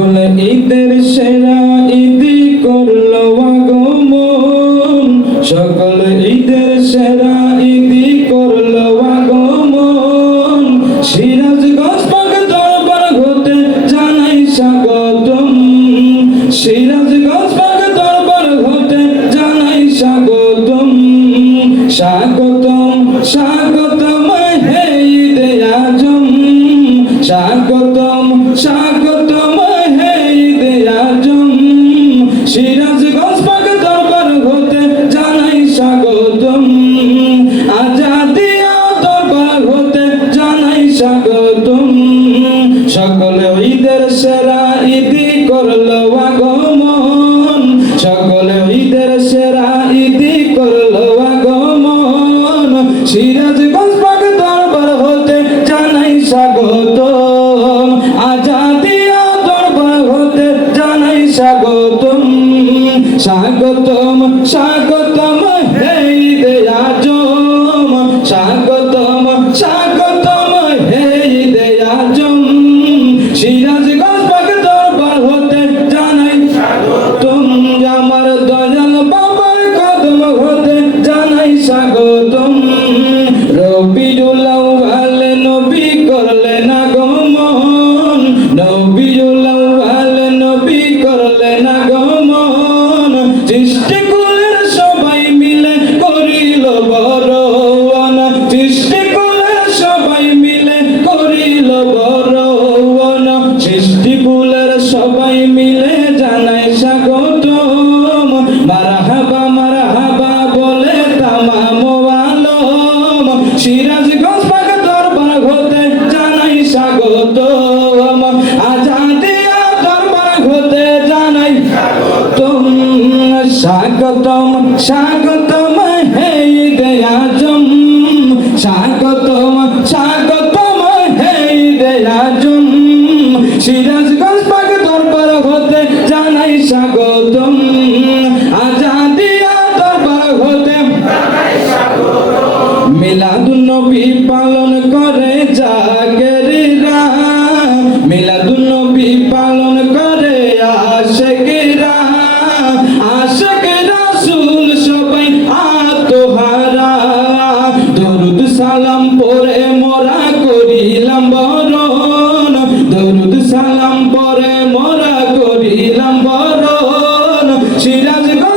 সকলে ঈদের সেরা ঈদি করল আগমন। সকলে ঈদের সেরা ঈদি করল আগমন। সিরাজগঞ্জ পাক দরবার হতে জানাই স্বাগতম। সিরাজগঞ্জ পাক দরবার হতে জানাই স্বাগতম। স্বাগতম স্বাগতম হে ঈদে আজম। স্বাগতম সিরাজগঞ্জ পাক দরবার হতে জানাই স্বাগতম। আজাদিয়া দরবার হতে জানাই স্বাগতম। সকলে ঈদের সেরা ঈদি করল আগমন। সকলে ঈদের সেরা ঈদি করল আগমন। সিরাজগঞ্জ স্বাগতম স্বাগতম হে ঈদে আজম স্বাগতম স্বাগতম হে ঈদে আজম সিরাজগঞ্জ পাক দরবার হতে জানাই স্বাগতম। আমার দয়াল বাবার কদম হতে জানাই স্বাগতম। রবিউল আজাদিয়া দরবার হতে জানাই। স্বাগতম স্বাগতম স্বাগতম হে আজম। সিরাজগঞ্জ দরবার হতে জানাই দরবার হতে পালন করে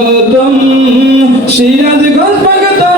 গৌতম সিরাজগঞ্জ